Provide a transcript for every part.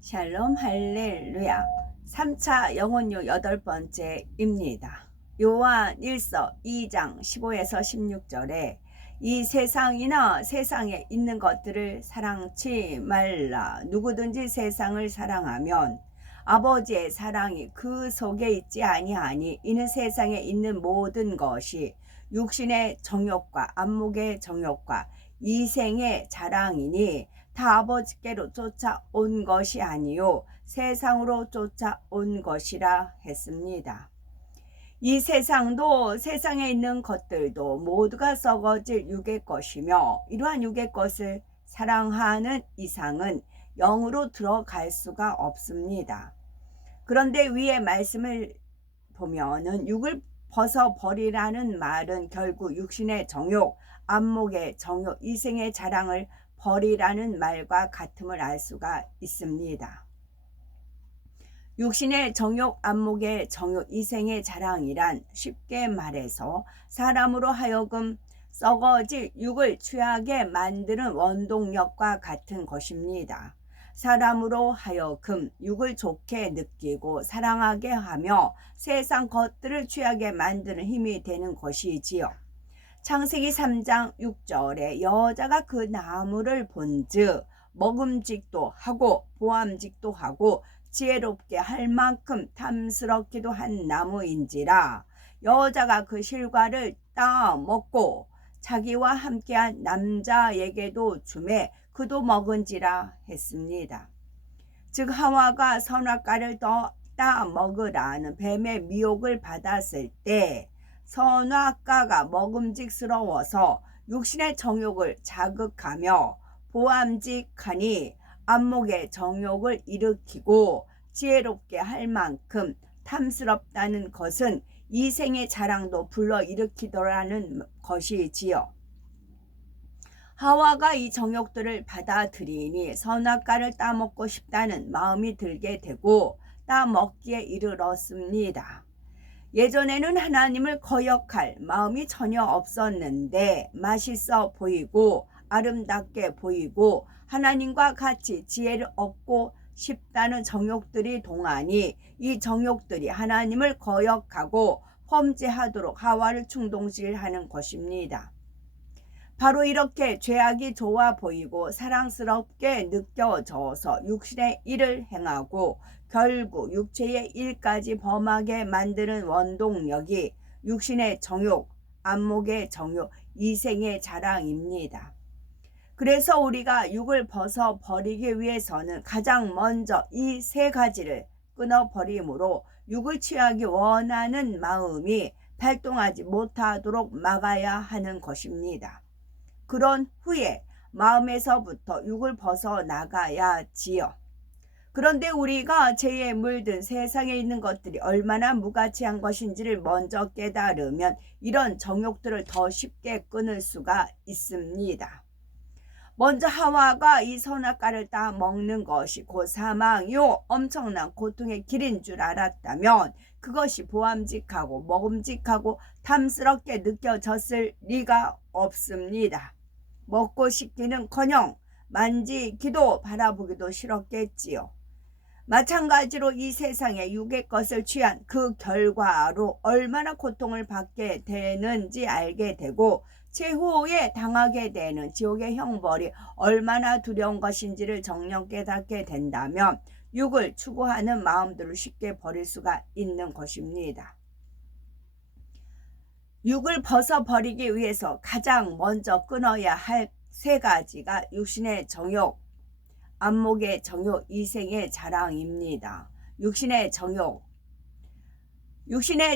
샬롬 할렐루야. 3차 영혼요 8번째입니다. 요한 1서 2장 15에서 16절에 이 세상이나 세상에 있는 것들을 사랑치 말라. 누구든지 세상을 사랑하면 아버지의 사랑이 그 속에 있지 아니하니 이는 세상에 있는 모든 것이 육신의 정욕과 안목의 정욕과 이생의 자랑이니 다 아버지께로 쫓아온 것이 아니요 세상으로 쫓아온 것이라 했습니다. 이 세상도 세상에 있는 것들도 모두가 썩어질 육의 것이며 이러한 육의 것을 사랑하는 이상은 영으로 들어갈 수가 없습니다. 그런데 위의 말씀을 보면은 육을 벗어버리라는 말은 결국 육신의 정욕, 안목의 정욕, 이생의 자랑을 버리라는 말과 같음을 알 수가 있습니다. 육신의 정욕, 안목의 정욕, 이생의 자랑이란 쉽게 말해서 사람으로 하여금 썩어질 육을 취하게 만드는 원동력과 같은 것입니다. 사람으로 하여금 육을 좋게 느끼고 사랑하게 하며 세상 것들을 취하게 만드는 힘이 되는 것이지요. 창세기 3장 6절에 여자가 그 나무를 본즉 먹음직도 하고 보암직도 하고 지혜롭게 할 만큼 탐스럽기도 한 나무인지라 여자가 그 실과를 따 먹고 자기와 함께한 남자에게도 주매 그도 먹은지라 했습니다. 즉 하와가 선악과를 따 먹으라는 뱀의 미혹을 받았을 때 선악과가 먹음직스러워서 육신의 정욕을 자극하며 보암직하니 안목의 정욕을 일으키고 지혜롭게 할 만큼 탐스럽다는 것은 이생의 자랑도 불러일으키더라는 것이지요. 하와가 이 정욕들을 받아들이니 선악과를 따먹고 싶다는 마음이 들게 되고 따먹기에 이르렀습니다. 예전에는 하나님을 거역할 마음이 전혀 없었는데 맛있어 보이고 아름답게 보이고 하나님과 같이 지혜를 얻고 싶다는 정욕들이 동하니 이 정욕들이 하나님을 거역하고 범죄하도록 하와를 충동질하는 것입니다. 바로 이렇게 죄악이 좋아 보이고 사랑스럽게 느껴져서 육신의 일을 행하고 결국 육체의 일까지 범하게 만드는 원동력이 육신의 정욕, 안목의 정욕, 이생의 자랑입니다. 그래서 우리가 육을 벗어버리기 위해서는 가장 먼저 이 세 가지를 끊어버림으로 육을 취하기 원하는 마음이 발동하지 못하도록 막아야 하는 것입니다. 그런 후에 마음에서부터 육을 벗어나가야지요. 그런데 우리가 죄에 물든 세상에 있는 것들이 얼마나 무가치한 것인지를 먼저 깨달으면 이런 정욕들을 더 쉽게 끊을 수가 있습니다. 먼저 하와가 이 선악과를 따 먹는 것이 곧 사망이요 엄청난 고통의 길인 줄 알았다면 그것이 보암직하고 먹음직하고 탐스럽게 느껴졌을 리가 없습니다. 먹고 싶기는커녕 만지기도 바라보기도 싫었겠지요. 마찬가지로 이 세상에 육의 것을 취한 그 결과로 얼마나 고통을 받게 되는지 알게 되고 최후에 당하게 되는 지옥의 형벌이 얼마나 두려운 것인지를 정녕 깨닫게 된다면 육을 추구하는 마음들을 쉽게 버릴 수가 있는 것입니다. 육을 벗어버리기 위해서 가장 먼저 끊어야 할 세 가지가 육신의 정욕, 안목의 정욕, 이생의 자랑입니다. 육신의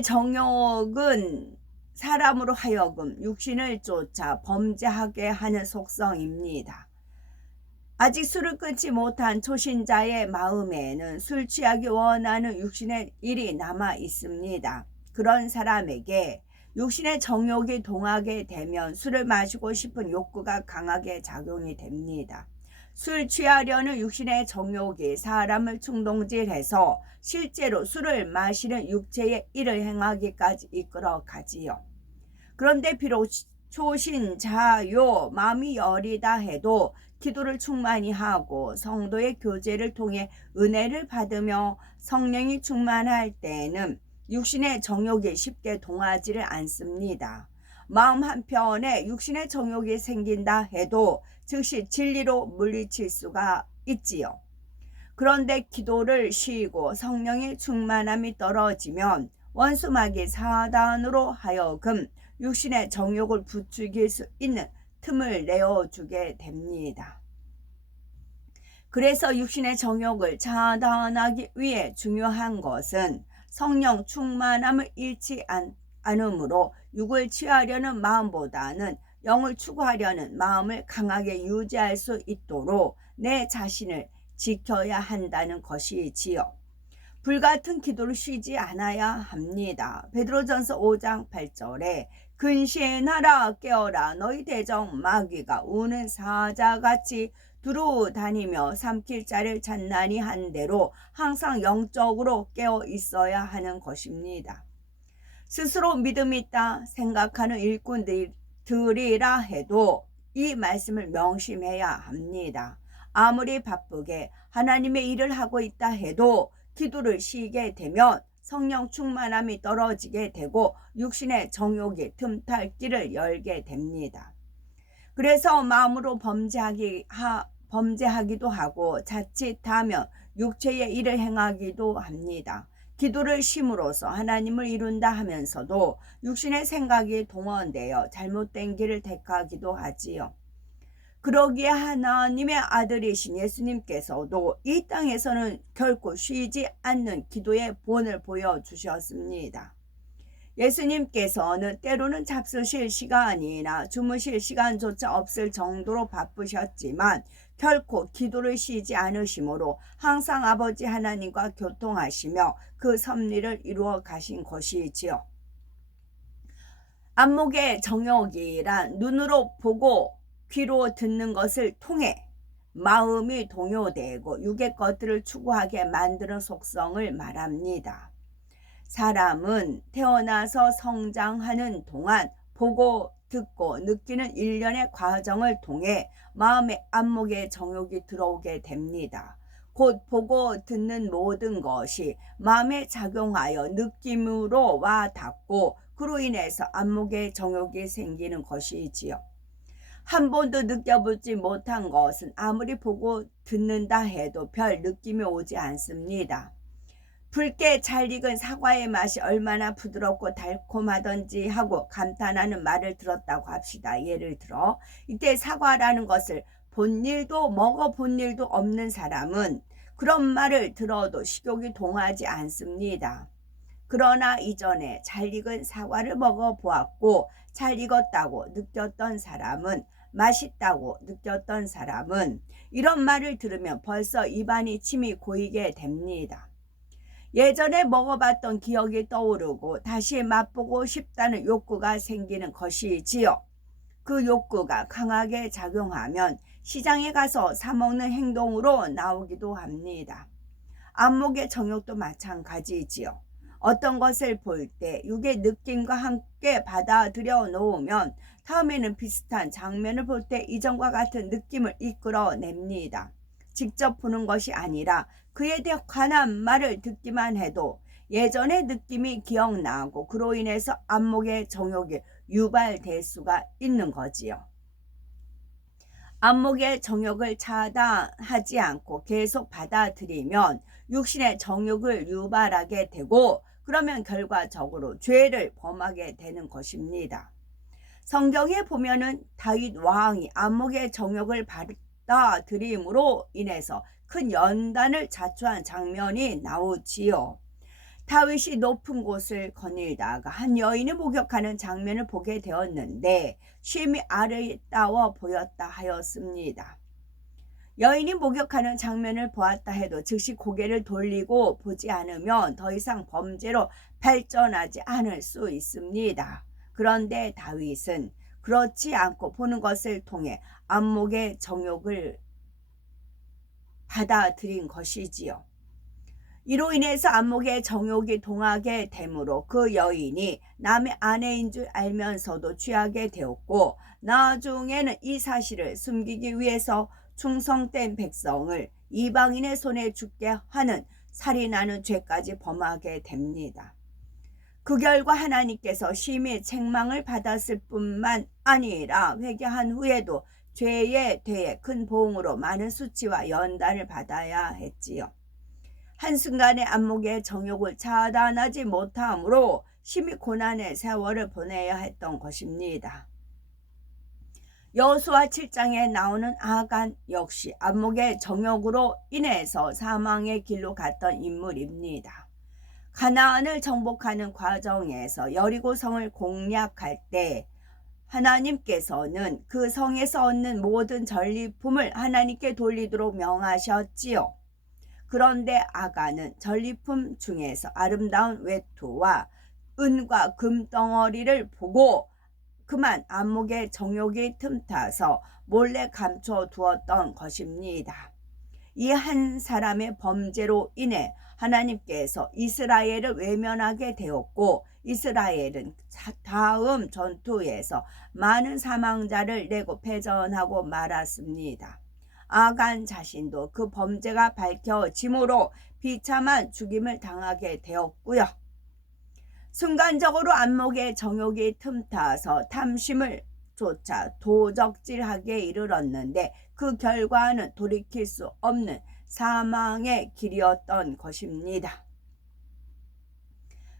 정욕은 사람으로 하여금 육신을 쫓아 범죄하게 하는 속성입니다. 아직 술을 끊지 못한 초신자의 마음에는 술 취하기 원하는 육신의 일이 남아 있습니다. 그런 사람에게 육신의 정욕이 동하게 되면 술을 마시고 싶은 욕구가 강하게 작용이 됩니다. 술 취하려는 육신의 정욕이 사람을 충동질해서 실제로 술을 마시는 육체의 일을 행하기까지 이끌어 가지요. 그런데 비록 초신자요 마음이 여리다 해도 기도를 충만히 하고 성도의 교제를 통해 은혜를 받으며 성령이 충만할 때에는 육신의 정욕이 쉽게 동하지를 않습니다. 마음 한편에 육신의 정욕이 생긴다 해도 즉시 진리로 물리칠 수가 있지요. 그런데 기도를 쉬고 성령의 충만함이 떨어지면 원수마귀 사단으로 하여금 육신의 정욕을 부추길 수 있는 틈을 내어주게 됩니다. 그래서 육신의 정욕을 차단하기 위해 중요한 것은 성령 충만함을 잃지 않으므로 육을 취하려는 마음보다는 영을 추구하려는 마음을 강하게 유지할 수 있도록 내 자신을 지켜야 한다는 것이지요. 불같은 기도를 쉬지 않아야 합니다. 베드로전서 5장 8절에 근신하라 깨어라 너희 대적 마귀가 우는 사자같이 두루 다니며 삼킬 자를 찾나니 한 대로 항상 영적으로 깨어 있어야 하는 것입니다. 스스로 믿음 있다 생각하는 일꾼들이라 해도 이 말씀을 명심해야 합니다. 아무리 바쁘게 하나님의 일을 하고 있다 해도 기도를 쉬게 되면 성령 충만함이 떨어지게 되고 육신의 정욕이 틈탈길을 열게 됩니다. 그래서 마음으로 범죄하기도 하고 자칫하면 육체의 일을 행하기도 합니다. 기도를 쉼으로써 하나님을 이룬다 하면서도 육신의 생각이 동원되어 잘못된 길을 택하기도 하지요. 그러기에 하나님의 아들이신 예수님께서도 이 땅에서는 결코 쉬지 않는 기도의 본을 보여주셨습니다. 예수님께서는 때로는 잡수실 시간이나 주무실 시간조차 없을 정도로 바쁘셨지만 결코 기도를 쉬지 않으시므로 항상 아버지 하나님과 교통하시며 그 섭리를 이루어 가신 것이지요. 안목의 정욕이란 눈으로 보고 귀로 듣는 것을 통해 마음이 동요되고 육의 것들을 추구하게 만드는 속성을 말합니다. 사람은 태어나서 성장하는 동안 보고 듣고 느끼는 일련의 과정을 통해 마음의 안목의 정욕이 들어오게 됩니다. 곧 보고 듣는 모든 것이 마음에 작용하여 느낌으로 와 닿고 그로 인해서 안목의 정욕이 생기는 것이지요. 한 번도 느껴보지 못한 것은 아무리 보고 듣는다 해도 별 느낌이 오지 않습니다. 붉게 잘 익은 사과의 맛이 얼마나 부드럽고 달콤하던지 하고 감탄하는 말을 들었다고 합시다. 예를 들어 이때 사과라는 것을 본 일도 먹어본 일도 없는 사람은 그런 말을 들어도 식욕이 동하지 않습니다. 그러나 이전에 잘 익은 사과를 먹어보았고 잘 익었다고 느꼈던 사람은 맛있다고 느꼈던 사람은 이런 말을 들으면 벌써 입안이 침이 고이게 됩니다. 예전에 먹어봤던 기억이 떠오르고 다시 맛보고 싶다는 욕구가 생기는 것이지요. 그 욕구가 강하게 작용하면 시장에 가서 사 먹는 행동으로 나오기도 합니다. 안목의 정욕도 마찬가지지요. 어떤 것을 볼 때 육의 느낌과 함께 받아들여 놓으면 다음에는 비슷한 장면을 볼 때 이전과 같은 느낌을 이끌어냅니다. 직접 보는 것이 아니라 그에 대해 관한 말을 듣기만 해도 예전의 느낌이 기억나고 그로 인해서 안목의 정욕이 유발될 수가 있는 거지요. 안목의 정욕을 차단하지 않고 계속 받아들이면 육신의 정욕을 유발하게 되고 그러면 결과적으로 죄를 범하게 되는 것입니다. 성경에 보면은 다윗 왕이 안목의 정욕을 받아들임으로 인해서 큰 연단을 자초한 장면이 나오지요. 다윗이 높은 곳을 거닐다가 한 여인을 목욕하는 장면을 보게 되었는데 쉼이 아름다워 보였다 하였습니다. 여인이 목욕하는 장면을 보았다 해도 즉시 고개를 돌리고 보지 않으면 더 이상 범죄로 발전하지 않을 수 있습니다. 그런데 다윗은 그렇지 않고 보는 것을 통해 안목의 정욕을 받아들인 것이지요. 이로 인해서 안목의 정욕이 동하게 되므로 그 여인이 남의 아내인 줄 알면서도 취하게 되었고 나중에는 이 사실을 숨기기 위해서 충성된 백성을 이방인의 손에 죽게 하는 살인하는 죄까지 범하게 됩니다. 그 결과 하나님께서 심히 책망을 받았을 뿐만 아니라 회개한 후에도 죄에 대해 큰 보응으로 많은 수치와 연단을 받아야 했지요. 한순간에 안목의 정욕을 차단하지 못함으로 심히 고난의 세월을 보내야 했던 것입니다. 여호수아 7장에 나오는 아간 역시 안목의 정욕으로 인해서 사망의 길로 갔던 인물입니다. 가나안을 정복하는 과정에서 여리고성을 공략할 때 하나님께서는 그 성에서 얻는 모든 전리품을 하나님께 돌리도록 명하셨지요. 그런데 아간은 전리품 중에서 아름다운 외투와 은과 금덩어리를 보고 그만 안목의 정욕이 틈타서 몰래 감춰두었던 것입니다. 이 한 사람의 범죄로 인해 하나님께서 이스라엘을 외면하게 되었고 이스라엘은 다음 전투에서 많은 사망자를 내고 패전하고 말았습니다. 아간 자신도 그 범죄가 밝혀짐으로 비참한 죽임을 당하게 되었고요. 순간적으로 안목의 정욕이 틈타서 탐심을 쫓아 도적질하게 이르렀는데 그 결과는 돌이킬 수 없는 사망의 길이었던 것입니다.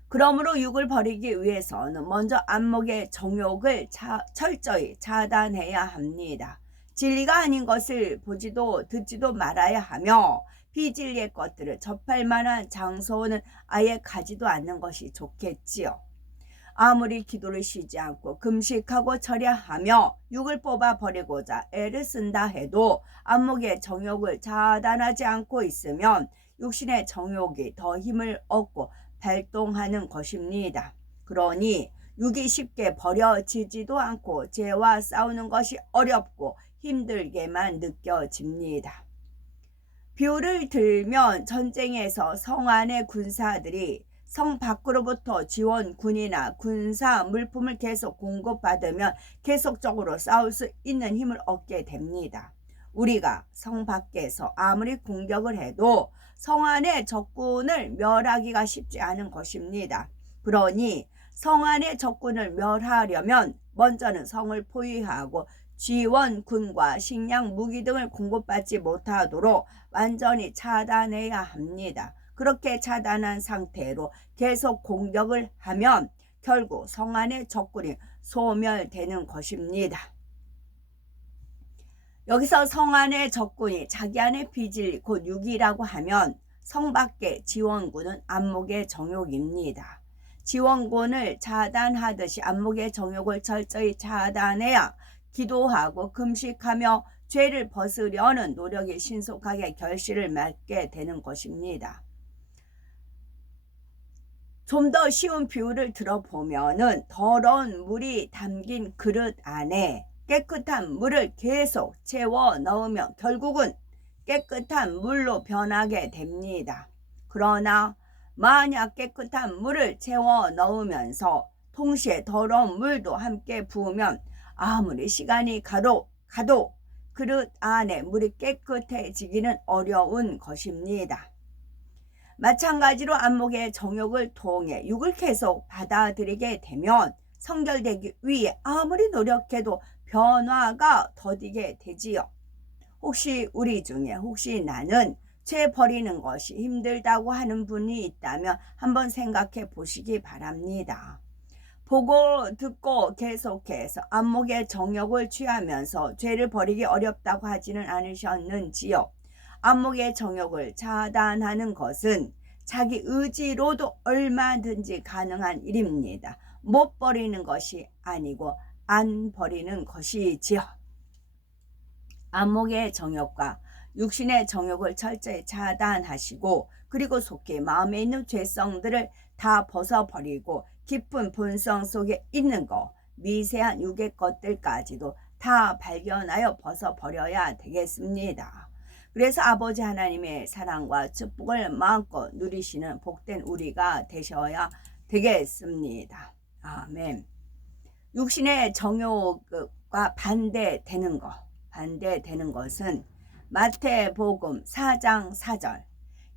그러므로 육을 버리기 위해서는 먼저 안목의 정욕을 철저히 차단해야 합니다. 진리가 아닌 것을 보지도 듣지도 말아야 하며 비진리의 것들을 접할 만한 장소는 아예 가지도 않는 것이 좋겠지요. 아무리 기도를 쉬지 않고 금식하고 절야하며 육을 뽑아 버리고자 애를 쓴다 해도 안목의 정욕을 차단하지 않고 있으면 육신의 정욕이 더 힘을 얻고 발동하는 것입니다. 그러니 육이 쉽게 버려지지도 않고 죄와 싸우는 것이 어렵고 힘들게만 느껴집니다. 비유를 들면 전쟁에서 성 안의 군사들이 성 밖으로부터 지원군이나 군사 물품을 계속 공급받으면 계속적으로 싸울 수 있는 힘을 얻게 됩니다. 우리가 성 밖에서 아무리 공격을 해도 성 안의 적군을 멸하기가 쉽지 않은 것입니다. 그러니 성 안의 적군을 멸하려면 먼저는 성을 포위하고 지원군과 식량, 무기 등을 공급받지 못하도록 완전히 차단해야 합니다. 그렇게 차단한 상태로 계속 공격을 하면 결국 성 안의 적군이 소멸되는 것입니다. 여기서 성 안의 적군이 자기 안의 비질 곧 육이라고 하면 성 밖의 지원군은 안목의 정욕입니다. 지원군을 차단하듯이 안목의 정욕을 철저히 차단해야 기도하고 금식하며 죄를 벗으려는 노력이 신속하게 결실을 맺게 되는 것입니다. 좀 더 쉬운 비유를 들어보면은 더러운 물이 담긴 그릇 안에 깨끗한 물을 계속 채워 넣으면 결국은 깨끗한 물로 변하게 됩니다. 그러나 만약 깨끗한 물을 채워 넣으면서 동시에 더러운 물도 함께 부으면 아무리 시간이 가도 그릇 안에 물이 깨끗해지기는 어려운 것입니다. 마찬가지로 안목의 정욕을 통해 육을 계속 받아들이게 되면 성결되기 위해 아무리 노력해도 변화가 더디게 되지요. 혹시 우리 중에 나는 죄 버리는 것이 힘들다고 하는 분이 있다면 한번 생각해 보시기 바랍니다. 보고 듣고 계속해서 안목의 정욕을 취하면서 죄를 버리기 어렵다고 하지는 않으셨는지요? 안목의 정욕을 차단하는 것은 자기 의지로도 얼마든지 가능한 일입니다. 못 버리는 것이 아니고 안 버리는 것이지요. 안목의 정욕과 육신의 정욕을 철저히 차단하시고 그리고 속히 마음에 있는 죄성들을 다 벗어버리고 깊은 본성 속에 있는 것, 미세한 육의 것들까지도 다 발견하여 벗어버려야 되겠습니다. 그래서 아버지 하나님의 사랑과 축복을 마음껏 누리시는 복된 우리가 되셔야 되겠습니다. 아멘. 육신의 정욕과 반대되는 것은 마태복음 4장 4절.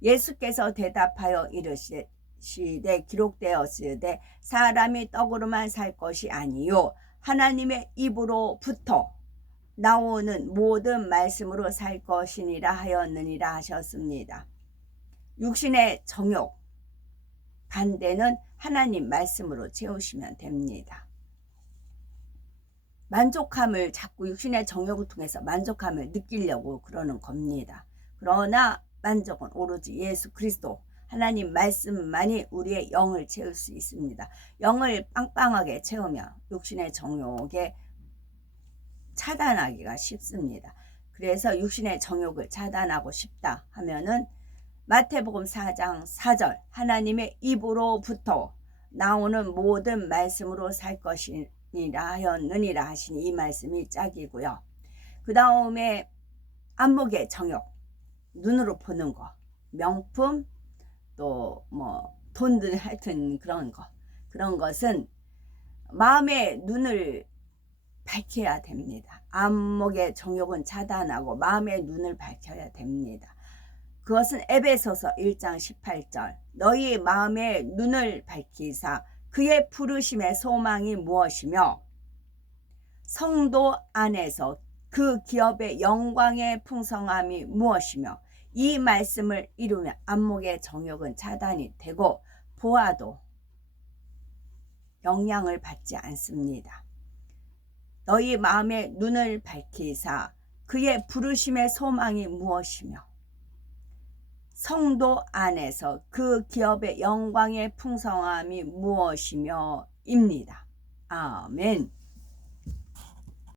예수께서 대답하여 이르시되 기록되었으되 사람이 떡으로만 살 것이 아니요 하나님의 입으로부터 나오는 모든 말씀으로 살 것이니라 하였느니라 하셨습니다. 육신의 정욕 반대는 하나님 말씀으로 채우시면 됩니다. 만족함을 자꾸 육신의 정욕을 통해서 만족함을 느끼려고 그러는 겁니다. 그러나 만족은 오로지 예수 그리스도 하나님 말씀만이 우리의 영을 채울 수 있습니다. 영을 빵빵하게 채우면 육신의 정욕에 차단하기가 쉽습니다. 그래서 육신의 정욕을 차단하고 싶다 하면은 마태복음 4장 4절 하나님의 입으로부터 나오는 모든 말씀으로 살 것이니라 하였느니라 하시니 이 말씀이 짝이고요. 그 다음에 안목의 정욕, 눈으로 보는 거, 명품, 또 뭐 돈들 하여튼 그런 것은 마음의 눈을 밝혀야 됩니다. 안목의 정욕은 차단하고 마음의 눈을 밝혀야 됩니다. 그것은 에베소서 1장 18절 너희 마음의 눈을 밝히사 그의 부르심의 소망이 무엇이며 성도 안에서 그 기업의 영광의 풍성함이 무엇이며 이 말씀을 이루면 안목의 정욕은 차단이 되고 보아도 영향을 받지 않습니다. 너희 마음의 눈을 밝히사 그의 부르심의 소망이 무엇이며 성도 안에서 그 기업의 영광의 풍성함이 무엇이며 입니다. 아멘.